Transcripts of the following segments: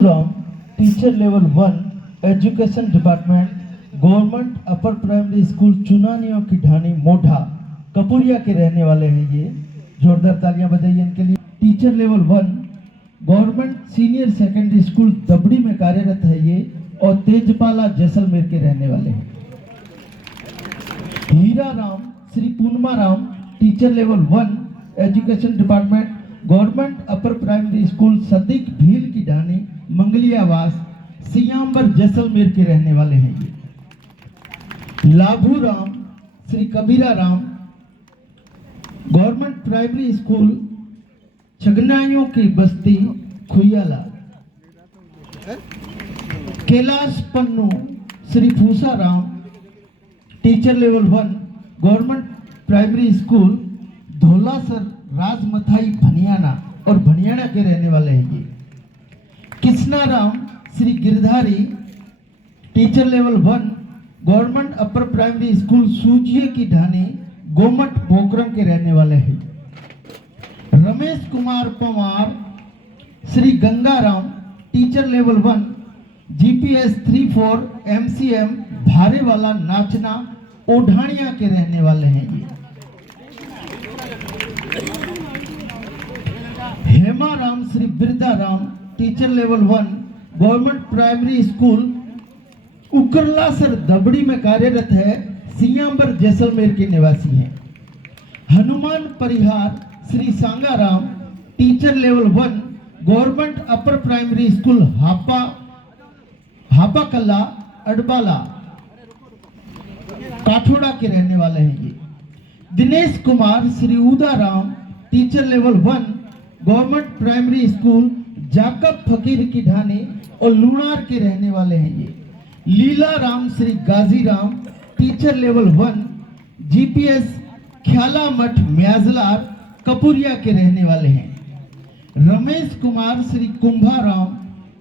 From teacher level 1 education department government upper primary school चुनानियों की ढानी मोढ़ा कपूरिया के रहने वाले हैं। ये जोरदार तालियां बजाइए इनके लिए। Teacher level 1 government senior secondary school Dabri में कार्यरत है ये और तेजपाला जैसलमेर के रहने वाले हैं। Hira Ram Shri Purnama Ram teacher level 1 education department government upper primary school Sadiq Bhil की ढानी मंगलियावास सियाम्बर जैसलमेर के रहने वाले हैं ये। Labhu Ram Shri Kabira Ram government primary school छगनाइयों की बस्ती Khuyala. Kailash Pannu Shri Phusa Ram teacher level 1 government primary school Dholasar Rajmathai Bhaniyana और भनियाना के रहने वाले हैं ये। Krishna Ram Shri Girdhari teacher level 1 government upper primary school सूजिए की ढानी गोमट पोकरम के रहने वाले हैं। Ramesh Kumar Pawar Shri Gangaram teacher level 1 GPS 34 MCM Bharewala नाचना ओढ़ानिया के रहने वाले हैं ये। Hema Ram Shri Birda Ram teacher level 1 government primary school Ukralasar Dabri में कार्यरत है, सियाम्बर जैसलमेर के निवासी हैं। Hanuman Parihar Shri Sangaram teacher level 1 government upper primary school Hapa Kalla Adbala Kathoda के रहने वाले हैं ये। Dinesh Kumar Shri Udaram teacher level 1 government primary school Jakab Fakir की ढानी और लूणार के रहने वाले हैं ये। Leela Ram Shri Gajiram teacher level 1 GPS Khyala मठ म्याजलार कपूरिया के रहने वाले हैं। Ramesh Kumar Shri Kumbharam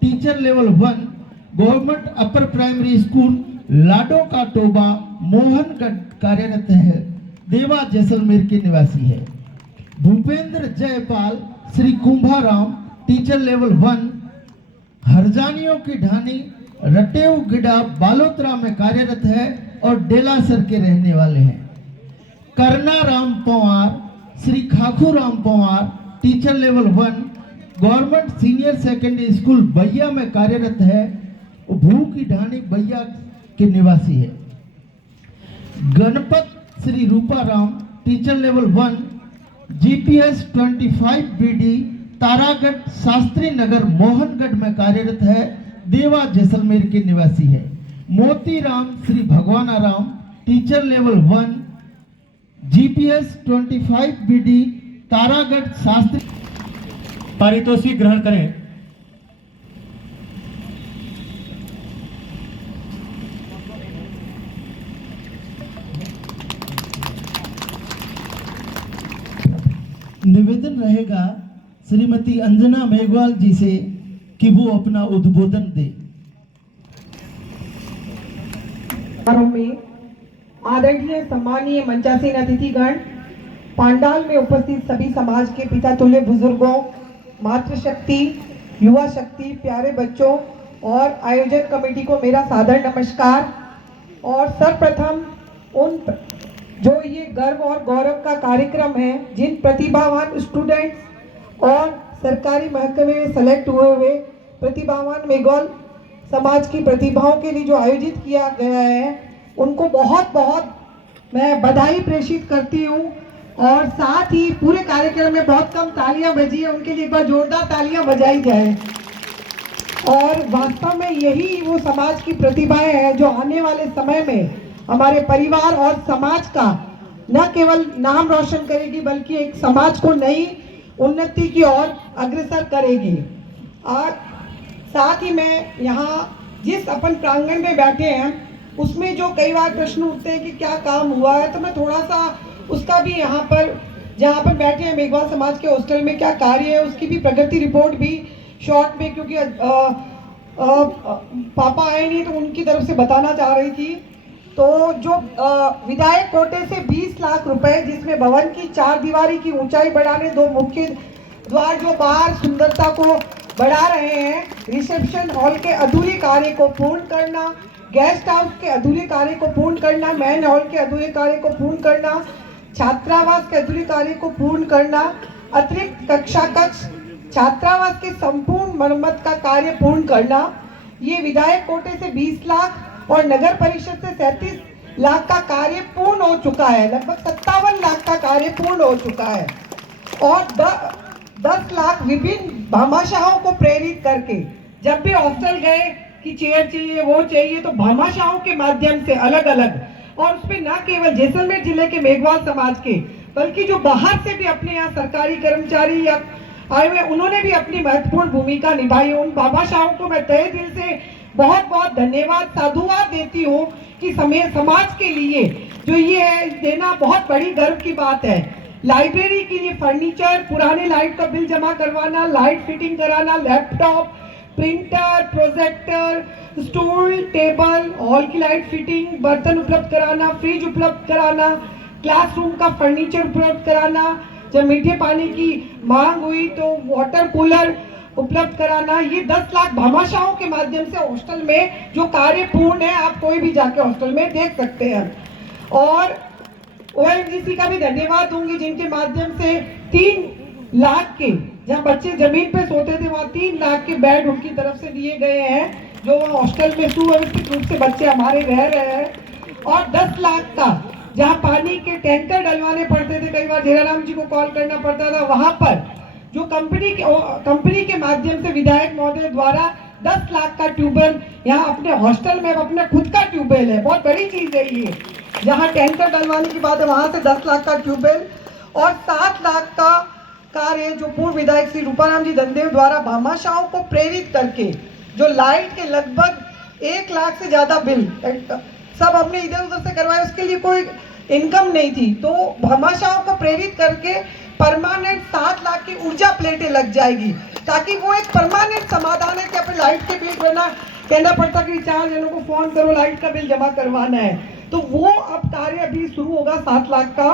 teacher level 1 government upper primary school Lado का टोबा मोहनगढ़ कार्यरत है, देवा जैसलमेर के निवासी है। भूपेंद्र जयपाल श्री कुंभाराम टीचर लेवल 1 हरजानियों की ढानी रटेव गिडा बालोतरा में कार्यरत है और डेलासर के रहने वाले हैं। Karna Ram Pawar Shri Khakhu Ram Pawar teacher level 1 government senior secondary school Baiya में कार्यरत है, भू की ढानी बैया के निवासी है। Ganpat Shri Ruparam teacher level 1 GPS 25 BD Taragarh Shastri Nagar Mohangarh में कार्यरत है, देवा जैसलमेर के निवासी है। Motiram Shri Bhagwana Ram teacher level 1 GPS 25 BD Taragarh Shastri. पारितोषिक ग्रहण करें। निवेदन रहेगा श्रीमती अंजना मेघवाल जी से कि वो अपना उद्बोधन दे। में आदरणीय सम्मानीय मंचासीन अतिथिगण, पांडाल में उपस्थित सभी समाज के पिता तुल्य बुजुर्गों, मातृशक्ति, युवा शक्ति, प्यारे बच्चों और आयोजन कमेटी को मेरा सादर नमस्कार। और सर्वप्रथम उन जो ये गर्व और गौरव का कार्यक्रम है, जिन प्रतिभावान स्टूडेंट्स और सरकारी महकमे में सेलेक्ट हुए प्रतिभावान मेघवाल समाज की प्रतिभाओं के लिए जो आयोजित किया गया है, उनको बहुत बहुत मैं बधाई प्रेषित करती हूँ। और साथ ही पूरे कार्यक्रम में बहुत कम तालियां बजी है, उनके लिए एक बार जोरदार तालियां बजाई जाए। और वास्तव में यही वो समाज की प्रतिभाएं हैं जो आने वाले समय में हमारे परिवार और समाज का न केवल नाम रोशन करेगी, बल्कि एक समाज को नई उन्नति की ओर अग्रसर करेगी। और साथ ही मैं यहाँ जिस अपन प्रांगण में बैठे हैं, उसमें जो कई बार प्रश्न उठते हैं कि क्या काम हुआ है, तो मैं थोड़ा सा उसका भी यहाँ पर जहाँ पर बैठे हैं मेघवाल समाज के हॉस्टल में क्या कार्य है, उसकी भी प्रगति रिपोर्ट भी शॉर्ट में, क्योंकि पापा आए नहीं तो उनकी तरफ से बताना चाह रही थी। तो जो विधायक कोटे से 20 लाख रुपए, जिसमें भवन की 4 दीवारी की ऊंचाई बढ़ाने, 2 मुख्य द्वार जो बाहर सुंदरता को बढ़ा रहे हैं। रिसेप्शन हॉल के अधूरे कार्य को पूर्ण करना, गेस्ट हाउस के अधूरे कार्य को पूर्ण करना, मेन हॉल के अधूरे कार्य को पूर्ण करना, छात्रावास के अधूरे कार्य को पूर्ण करना, अतिरिक्त कक्षा कक्ष, छात्रावास के संपूर्ण मरम्मत का कार्य पूर्ण करना। ये विधायक कोटे से 20 लाख और नगर परिषद से 37 लाख का कार्य पूर्ण हो चुका है। लगभग 57 लाख का कार्य पूर्ण हो चुका है और 10 लाख विभिन्न भामाशाहों को प्रेरित करके जब भी हॉस्टल गए कि चेयर चाहिए वो चाहिए तो भामाशाहों के माध्यम से अलग अलग, और उसमें न केवल जैसलमेर जिले के मेघवाल समाज के बल्कि जो बाहर से भी अपने यहाँ सरकारी कर्मचारी या आए हुए उन्होंने भी अपनी महत्वपूर्ण भूमिका निभाई। उन भामाशाहों को मैं तहे दिल से बहुत बहुत धन्यवाद साधुवाद देती हूँ कि समाज के लिए जो ये है देना बहुत बड़ी गर्व की बात है। लाइब्रेरी के लिए फर्नीचर, पुराने लाइट का बिल जमा करवाना, लाइट फिटिंग कराना, laptop, printer, projector, stool, table, hall की लाइट फिटिंग, बर्तन उपलब्ध कराना, फ्रिज उपलब्ध कराना, क्लासरूम का फर्नीचर उपलब्ध कराना, जब मीठे पानी की मांग हुई तो वाटर कूलर उपलब्ध कराना। ये 10 लाख भामाशाहों के माध्यम से हॉस्टल में जो कार्य पूर्ण है, आप कोई भी जाके हॉस्टल में देख सकते हैं। और ONGC का भी धन्यवाद दूंगी जिनके माध्यम से 3 लाख के, जहाँ बच्चे जमीन पे सोते थे वहाँ 3 लाख के बेड उनकी तरफ से दिए गए हैं, जो वहाँ हॉस्टल में सुव्यवस्थित रूप से बच्चे हमारे रह रहे हैं। और 10 लाख का जहाँ पानी के टैंकर डलवाने पड़ते थे, कई बार जयराम जी को कॉल करना पड़ता था, वहां पर जो कंपनी के माध्यम से विधायक महोदय द्वारा 10 लाख का ट्यूबवेल यहाँ अपने हॉस्टल में अपना खुद का ट्यूबवेल है, बहुत बड़ी चीज है ये। जहाँ टैंकर डलवाने की बात है वहां से 10 लाख का ट्यूबवेल और 7 लाख का कार्य जो पूर्व विधायक श्री रूपाराम जी धनदेव द्वारा भामाशाहों को प्रेरित करके जो लाइट के लगभग 1 लाख से ज्यादा बिल सब हमने इधर उधर से करवाए, उसके लिए कोई इनकम नहीं थी, तो भामाशाहों को प्रेरित करके परमानेंट 7 लाख की ऊर्जा प्लेटें लग जाएगी ताकि वो एक परमानेंट समाधान है कि अपने लाइट के बिल भरना कहना पड़ता कि 4 जनों को फोन करो लाइट का बिल जमा करवाना है, तो वो अब कार्य अभी शुरू होगा 7 लाख का।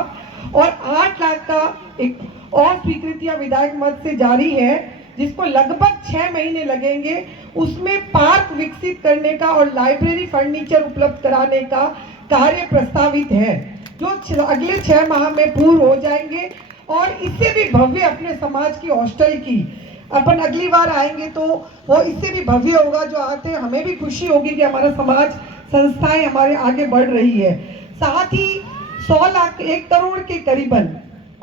और 8 लाख का एक और स्वीकृतियां विधायक मद से जारी है जिसको लगभग 6 महीने लगेंगे। उसमें पार्क विकसित करने का और लाइब्रेरी फर्नीचर उपलब्ध कराने का कार्य प्रस्तावित है जो अगले 6 माह में पूर्ण हो जाएंगे। और इससे भी भव्य अपने समाज की हॉस्टल की अपन अगली बार आएंगे तो वो इससे भी भव्य होगा, जो आते हमें भी खुशी होगी कि हमारा समाज संस्थाएं हमारे आगे बढ़ रही है। साथ ही 100 लाख 1 करोड़ के करीबन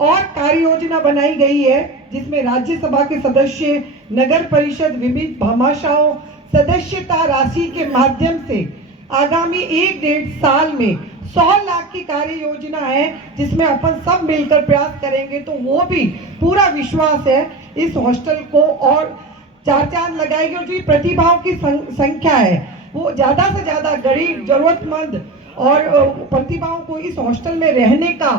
और कार्य योजना बनाई गई है जिसमें राज्यसभा के सदस्य, नगर परिषद, विभिन्न भामाशाहों सदस्यता राशि के माध्यम से आगामी 1-1.5 साल में 100 लाख की कार्य योजना है जिसमें अपन सब मिलकर प्रयास करेंगे, तो वो भी पूरा विश्वास है इस हॉस्टल को और 4 चांद लगाएगी। और जो प्रतिभाओं की संख्या है वो ज्यादा से ज्यादा गरीब, जरूरतमंद और प्रतिभाओं को इस हॉस्टल में रहने का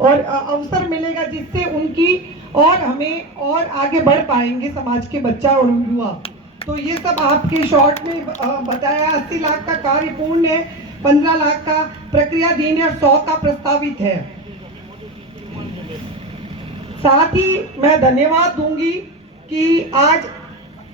और अवसर मिलेगा जिससे उनकी और हमें और आगे बढ़ पाएंगे समाज के बच्चा और युवा। तो ये सब आपके शॉर्ट में बताया। 80 लाख का कार्य पूर्ण है, 15 लाख का प्रक्रियाधीन है और 100 का प्रस्तावित है। साथ ही मैं धन्यवाद दूंगी कि आज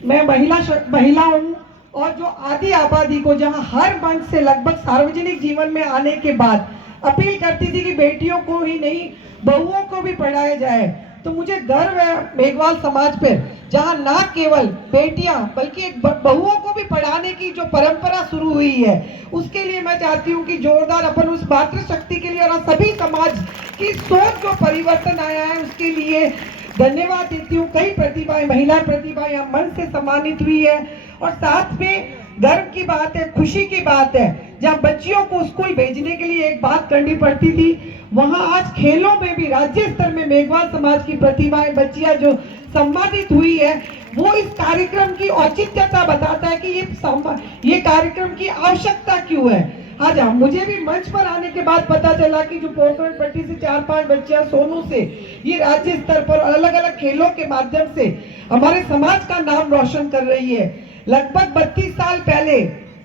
मैं महिला हूँ और जो आदि आबादी को जहाँ हर मंच से लगभग सार्वजनिक जीवन में आने के बाद अपील करती थी कि बेटियों को ही नहीं बहुओं को भी पढ़ाया जाए, तो मुझे गर्व है मेघवाल समाज पर जहाँ ना केवल बेटियां बल्कि एक बहुओं को भी पढ़ाने की जो परंपरा शुरू हुई है, उसके लिए मैं चाहती हूँ कि जोरदार अपन उस मातृशक्ति के लिए और सभी समाज की सोच जो परिवर्तन आया है उसके लिए धन्यवाद देती हूँ। कई प्रतिभाएं, महिला प्रतिभा यहाँ मन से सम्मानित हुई है और साथ में गर्व की बात है, खुशी की बात है, जहाँ बच्चियों को स्कूल भेजने के लिए एक बात करनी पड़ती थी, वहाँ आज खेलों में भी राज्य स्तर में मेघवाल समाज की प्रतिभाएं बच्चियां जो सम्मानित हुई है, वो इस कार्यक्रम की औचित्यता बताता है कि ये कार्यक्रम की आवश्यकता क्यों है। आज मुझे भी मंच पर आने के बाद पता चला कि जो पोखरण पट्टी से 4-5 बच्चियां सोनू से ये राज्य स्तर पर अलग अलग खेलों के माध्यम से हमारे समाज का नाम रोशन कर रही है। लगभग 32 साल पहले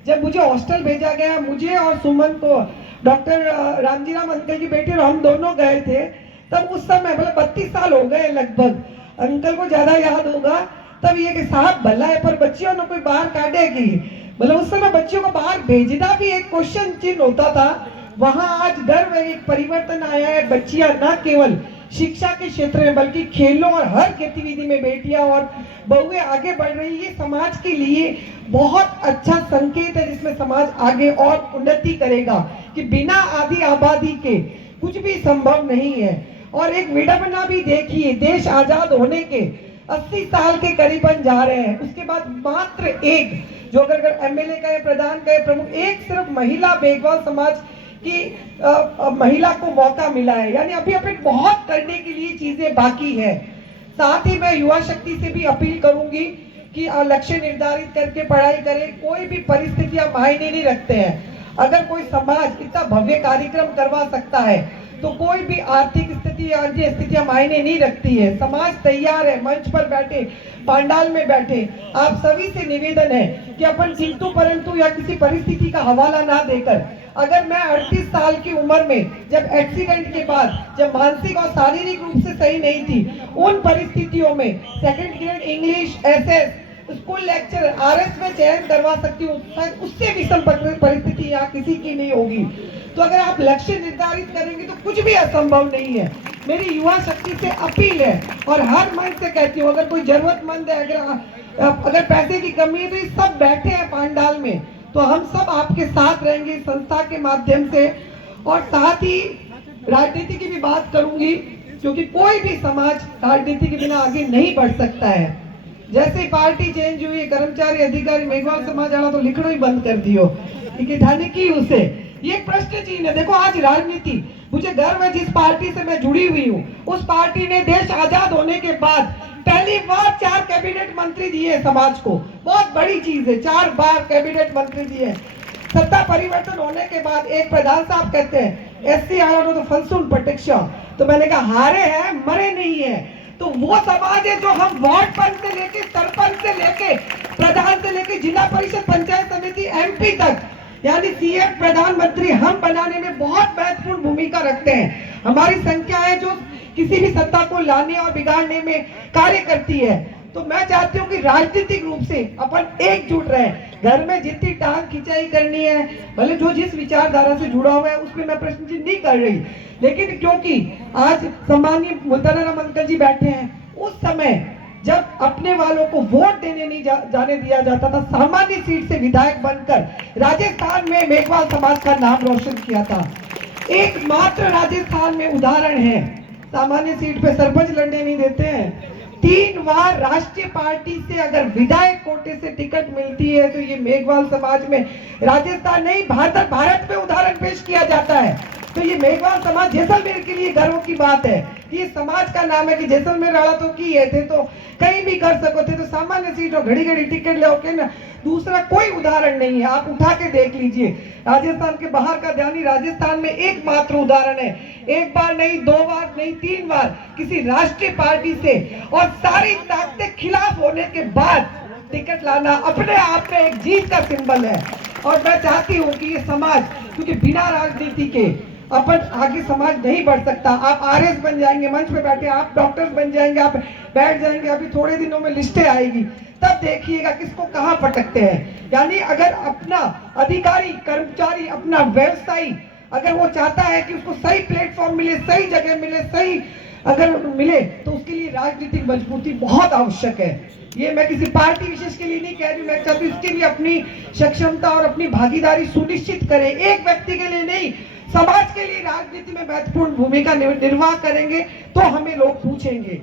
जब मुझे हॉस्टल भेजा गया, मुझे और सुमन को डॉक्टर रामजीराम अंकल की बेटी और हम दोनों गए थे, तब उस समय मतलब 32 साल हो गए लगभग, अंकल को ज्यादा याद होगा, तब ये कि साहब भला है पर बच्चियों ने कोई बाहर काटेगी, मतलब उस समय बच्चियों को बाहर भेजना भी एक क्वेश्चन चिन्ह होता था। वहां आज गर्व है, एक परिवर्तन आया है। बच्चियां न केवल शिक्षा के क्षेत्र में बल्कि खेलों और हर गतिविधि में बेटियां और बहुएं आगे बढ़ रही है। ये समाज के लिए बहुत अच्छा संकेत है जिसमें समाज आगे और उन्नति करेगा कि बिना आदि आबादी के कुछ भी संभव नहीं है। और एक विडंबना भी देखिए, देश आजाद होने के 80 साल के करीबन जा रहे हैं, उसके बाद मात्र एक जो अगर एमएलए का या प्रधान का या प्रमुख एक सिर्फ महिला मेघवाल समाज की महिला को मौका मिला है। यानी अभी अभी बहुत करने के लिए चीजें बाकी है। साथ ही मैं युवा शक्ति से भी अपील करूंगी कि लक्ष्य निर्धारित करके पढ़ाई करें। कोई भी परिस्थितियां मायने नहीं रखते हैं। अगर कोई समाज इतना भव्य कार्यक्रम करवा सकता है तो कोई भी आर्थिक स्थिति या अन्य स्थितियां मायने नहीं रखती है। समाज तैयार है, मंच पर बैठे, पांडाल में बैठे। आप सभी से निवेदन है कि अपन किंतु परंतु या किसी परिस्थिति का हवाला ना देकर, अगर मैं 38 साल की उम्र में जब एक्सीडेंट के बाद जब मानसिक और शारीरिक रूप से सही नहीं थी, उन परिस्थितियों में second grade English SS school lecturer RS में चयन करवा सकती हूँ, उससे विषम परिस्थिति यहाँ किसी की नहीं होगी। तो अगर आप लक्ष्य निर्धारित करेंगे तो कुछ भी असंभव नहीं है। मेरी युवा शक्ति से अपील है और हर मन से कहती हूँ, अगर कोई जरूरतमंद है, अगर पैसे की कमी है तो ये सब बैठे हैं पांडाल में, तो हम सब आपके साथ रहेंगे संस्था के माध्यम से। और साथ ही राजनीति की भी बात करूंगी, क्योंकि कोई भी समाज राजनीति के बिना आगे नहीं बढ़ सकता है। जैसे पार्टी चेंज हुई, कर्मचारी अधिकारी मेघवाल समाज वाला तो लिखना ही बंद कर दियो कि ठाने की उसे, ये प्रश्न चिन्ह है। देखो आज राजनीति, मुझे गर्व है जिस पार्टी से मैं जुड़ी हुई हूँ, उस पार्टी ने देश आजाद होने के बाद पहली बार 4 कैबिनेट मंत्री दिए समाज को। बहुत बड़ी चीज है, 4 बार कैबिनेट मंत्री दिए। सत्ता परिवर्तन होने के बाद एक प्रधान साहब कहते हैं एससी आर तो फंसुन प्रतीक्षा, तो मैंने कहा हारे हैं मरे नहीं है। तो वो समाज है जो हम वार्ड पंच से लेके सरपंच से लेके प्रधान से लेके जिला परिषद पंचायत समिति एमपी तक, यानी सीएम प्रधानमंत्री हम बनाने में बहुत महत्वपूर्ण भूमिका रखते हैं। हमारी संख्या है जो किसी भी सत्ता को लाने और बिगाड़ने में कार्य करती है। तो मैं चाहती हूँ कि राजनीतिक रूप से अपन एकजुट रहे। घर में जितनी टांग खिंचाई करनी है, भले जो जिस विचारधारा से जुड़ा हुआ है उस पर मैं प्रश्न चिन्ह नहीं कर रही, लेकिन क्योंकि आज सम्मानीय मुल्ताना अंकल जी बैठे हैं, उस समय जब अपने वालों को वोट देने नहीं जाने दिया जाता था, सामान्य सीट से विधायक बनकर राजस्थान में मेघवाल समाज का नाम रोशन किया था। एकमात्र राजस्थान में उदाहरण है, सामान्य सीट पे सरपंच लड़ने नहीं देते हैं। 3 बार राष्ट्रीय पार्टी से अगर विधायक कोटे से टिकट मिलती है तो ये मेघवाल समाज में राजस्थान नहीं भारत में उदाहरण पेश किया जाता है। तो ये मेघवाल समाज जैसलमेर के लिए गर्व की बात है कि ये समाज का नाम है कि जैसलमेर वाला तो किए थे तो कहीं भी कर सको थे, तो सामान्य सीट और घड़ी घड़ी टिकट ले के ना, दूसरा कोई उदाहरण नहीं है। आप उठा के देख लीजिए, राजस्थान के बाहर का ध्यान, राजस्थान में एकमात्र उदाहरण है। एक बार नहीं, 2 बार नहीं, 3 बार किसी राष्ट्रीय पार्टी से और सारी ताकतें खिलाफ होने के बाद टिकट लाना अपने आप में एक जीत का सिंबल है। और मैं चाहती हूँ कि ये समाज, क्योंकि बिना राजनीति के अपन आगे समाज नहीं बढ़ सकता। आप आरएस बन जाएंगे, मंच पे बैठे, आप डॉक्टर्स बन जाएंगे, आप बैठ जाएंगे, अभी थोड़े दिनों में लिस्टें आएगी, तब देखिएगा किसको कहां पटकते हैं। यानी अगर अपना अधिकारी कर्मचारी, अपना व्यवसायी अगर वो चाहता है कि उसको सही प्लेटफॉर्म मिले, सही जगह मिले, सही अगर मिले, तो उसके लिए राजनीतिक मजबूती बहुत आवश्यक है। ये मैं किसी पार्टी विशेष के लिए नहीं कह रही, मैं चाहती हूँ इसके लिए अपनी सक्षमता और अपनी भागीदारी सुनिश्चित करें। एक व्यक्ति के लिए नहीं, समाज के लिए राजनीति में महत्वपूर्ण भूमिका निर्वाह करेंगे तो हमें लोग पूछेंगे।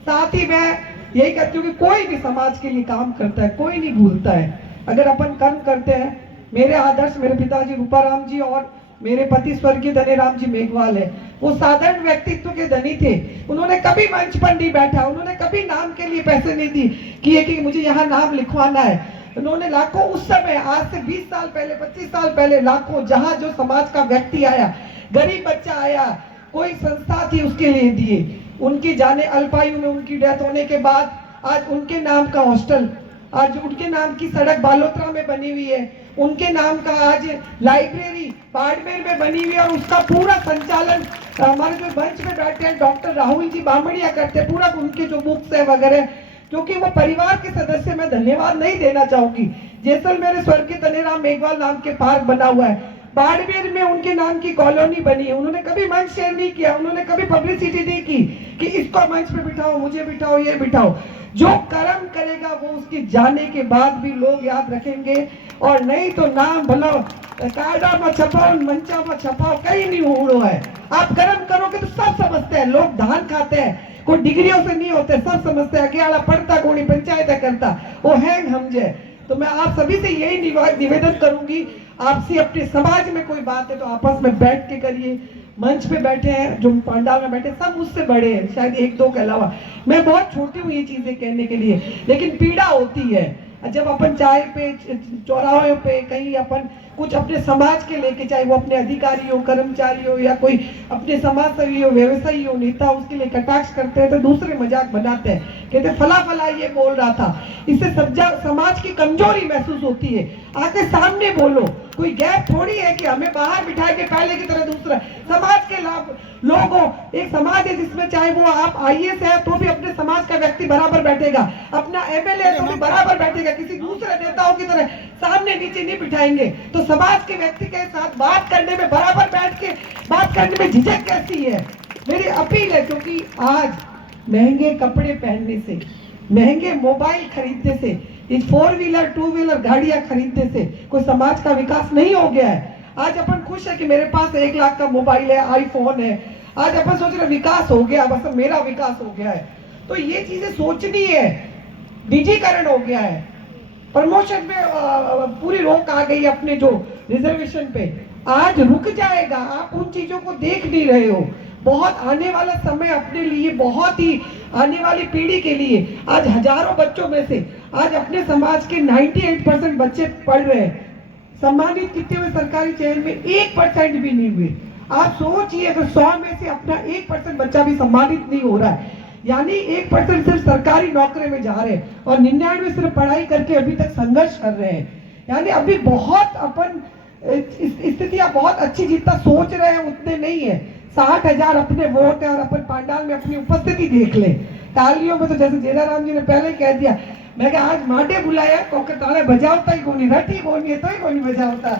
साथ ही मैं यही कहती हूँ कि कोई भी समाज के लिए काम करता है, कोई नहीं भूलता है। अगर अपन कर्म करते हैं, मेरे आदर्श मेरे पिताजी रूपाराम जी और मेरे पति स्वर्गीय धनीराम जी मेघवाल है, वो साधारण व्यक्तित्व के धनी थे। उन्होंने कभी मंच पर नहीं बैठा, उन्होंने कभी नाम के लिए पैसे नहीं दी कि मुझे यहाँ नाम लिखवाना है। उन्होंने लाखों, उस समय आज से 20 साल पहले, 25 साल पहले लाखों, जहां जो समाज का व्यक्ति आया, गरीब बच्चा आया, कोई संस्था थी उसके लिए दिए। उनकी जाने अल्पायु में उनकी डेथ होने के बाद आज उनके नाम का हॉस्टल, आज उनके नाम की सड़क बालोतरा में बनी हुई है, उनके नाम का आज लाइब्रेरी बाड़मेर में बनी हुई है और उसका पूरा संचालन हमारे जो मंच में बैठे हैं डॉक्टर राहुल जी बामड़िया करते हैं। पूरा उनके जो बुक्स है वगैरह क्योंकि वो परिवार के सदस्य मैं धन्यवाद नहीं देना चाहूंगी। जैसलमेर स्वर्गीय तनेराम मेघवाल नाम के पार्क बना हुआ है, बाड़मेर में उनके नाम की कॉलोनी बनी है, उन्होंने कभी मंच शेयर नहीं किया, उन्होंने कभी पब्लिसिटी नहीं की कि इसको मंच पे बिठाओ, मुझे बिठाओ, ये बिठाओ। जो कर्म करेगा वो उसके जाने के बाद भी लोग याद रखेंगे, और नहीं तो नाम भला कायदा में छपाओ, मंचा में छपाओ, कहीं नहीं उड़ो है। आप कर्म करोगे तो सब समझते हैं, लोग धान खाते हैं, कोई डिग्रियों से नहीं होते, सब समझते हैं। अकेला पढ़ता कोई पंचायत करता, वो हैंग समझे। तो मैं आप सभी से यही निवेदन करूंगी, आपसे अपने समाज में कोई बात है तो आपस में बैठ के करिए। मंच पे बैठे हैं, जो पंडाल में बैठे, सब मुझसे बड़े हैं, शायद एक दो के अलावा। मैं बहुत छोटी हूँ ये चीजें कहने के लिए, लेकिन पीड़ा होती है जब अपन चाय पे, चौराहे पे, कहीं अपन कुछ अपने समाज के लेके, चाहे वो अपने अधिकारी हो, कर्मचारी हो, या कोई अपने समाज सेवी हो, व्यवसायी हो, नेता, उसके लिए कटाक्ष करते हैं तो दूसरे मजाक बनाते हैं, कहते फला फला ये बोल रहा था। इससे समाज की कमजोरी महसूस होती है। आके सामने बोलो, कोई गैप थोड़ी है कि हमें बाहर बिठा के पहले की तरह दूसरा। समाज के लोगों, एक समाज है जिसमें चाहे वो आप आईएएस है तो भी अपने समाज का व्यक्ति बराबर बैठेगा, अपना एमएलए तो भी बराबर बैठेगा, किसी दूसरे नेताओं की तरह सामने नीचे नहीं बिठाएंगे। तो समाज के व्यक्ति के साथ बात करने में, बराबर बैठ के बात करने में झिझक कैसी है? मेरी अपील है, क्योंकि आज महंगे कपड़े पहनने से, महंगे मोबाइल खरीदने से, इस 4 व्हीलर 2 व्हीलर गाड़ियां खरीदने से कोई समाज का विकास नहीं हो गया है। आज अपन खुश है कि मेरे पास 1 लाख का मोबाइल है, आईफोन है। आज अपन सोच रहे विकास हो गया, बस मेरा विकास हो गया है। तो ये चीजें सोचनी है। निजीकरण हो गया है, प्रमोशन में पूरी रोक आ गई अपने जो रिजर्वेशन पे, आज रुक जाएगा। आप उन चीजों को देख नहीं रहे हो। बहुत आने वाला समय अपने लिए, बहुत ही आने वाली पीढ़ी के लिए, आज हजारों बच्चों में से आज अपने समाज के 98% बच्चे पढ़ रहे हैं। सम्मानित कितने हुए सरकारी चयन में? 1% भी नहीं हुए। आप सोचिए, अगर 100 में से अपना 1% बच्चा भी सम्मानित नहीं हो रहा है, यानी 1% सिर्फ सरकारी नौकरी में जा रहे हैं, और 99 सिर्फ पढ़ाई करके अभी तक संघर्ष कर रहे हैं। यानी अभी बहुत अपन स्थितियां बहुत अच्छी, जितना सोच रहे हैं उतने नहीं है। 60,000 अपने वोट है, और अपन पंडाल में अपनी उपस्थिति देख ले, तालियों में तो जैसे जेराराम जी ने पहले कह दिया, मैं कहा आज माटे बुलाया कोके ताले बजावता ही कोनी, रटी कोनी है तो ही कोनी बजावता।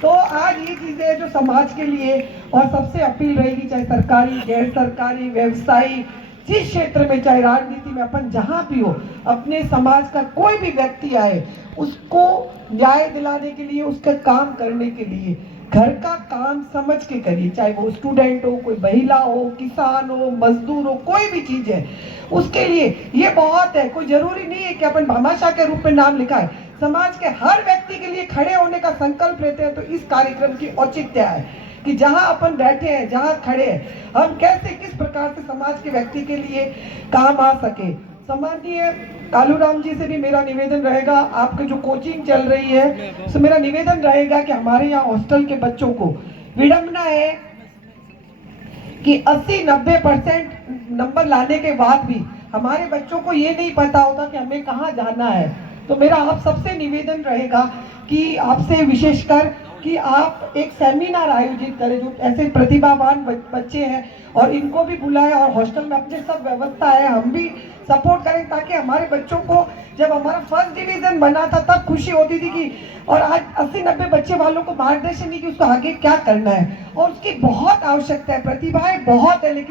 तो आज ये चीजें जो समाज के लिए, और सबसे अपील रहेगी, चाहे सरकारी, गैर सरकारी, व्यवसायी, जिस क्षेत्र में, चाहे राजनीति में, अपन जहां भी हो, अपने समाज का कोई भी व्यक्ति आए, उसको न्याय दिलाने के लिए, उसका काम करने के लिए घर का काम समझ के करिए। चाहे वो स्टूडेंट हो, कोई महिला हो, किसान हो, मजदूर हो, कोई भी चीज है, उसके लिए ये बहुत है। कोई जरूरी नहीं है कि अपन भामाशाह के रूप में नाम लिखाए। समाज के हर व्यक्ति के लिए खड़े होने का संकल्प लेते हैं। तो इस कार्यक्रम की औचित्य है कि जहां अपन बैठे हैं, जहां खड़े हैं, हम कैसे, किस प्रकार से समाज के व्यक्ति के लिए काम आ सके। सम्माननीय कालूराम जी से भी मेरा निवेदन रहेगा, आपके जो कोचिंग चल रही है, तो मेरा निवेदन रहेगा कि हमारे यहाँ हॉस्टल के बच्चों को, विडंबना है कि 80-90% नंबर लाने के बाद भी हमारे बच्चों को ये नहीं पता होता कि हमें कहाँ जाना है। तो मेरा आप सबसे निवेदन रहेगा कि आपसे विशेषकर कि आप एक सेमिनार आयोजित करें, जो ऐसे प्रतिभावान बच्चे हैं, और इनको भी बुलाएं, और हॉस्टल में अपने सब व्यवस्था है, हम भी सपोर्ट करें, ताकि हमारे बच्चों को, जब हमारा फर्स्ट डिवीजन बना था तब खुशी होती थी कि, और आज 80-90 बच्चे वालों को मार्गदर्शन नहीं कि उसको आगे क्या करना है, और उसकी बहुत आवश्यकता है। प्रतिभाएं बहुत है, लेकिन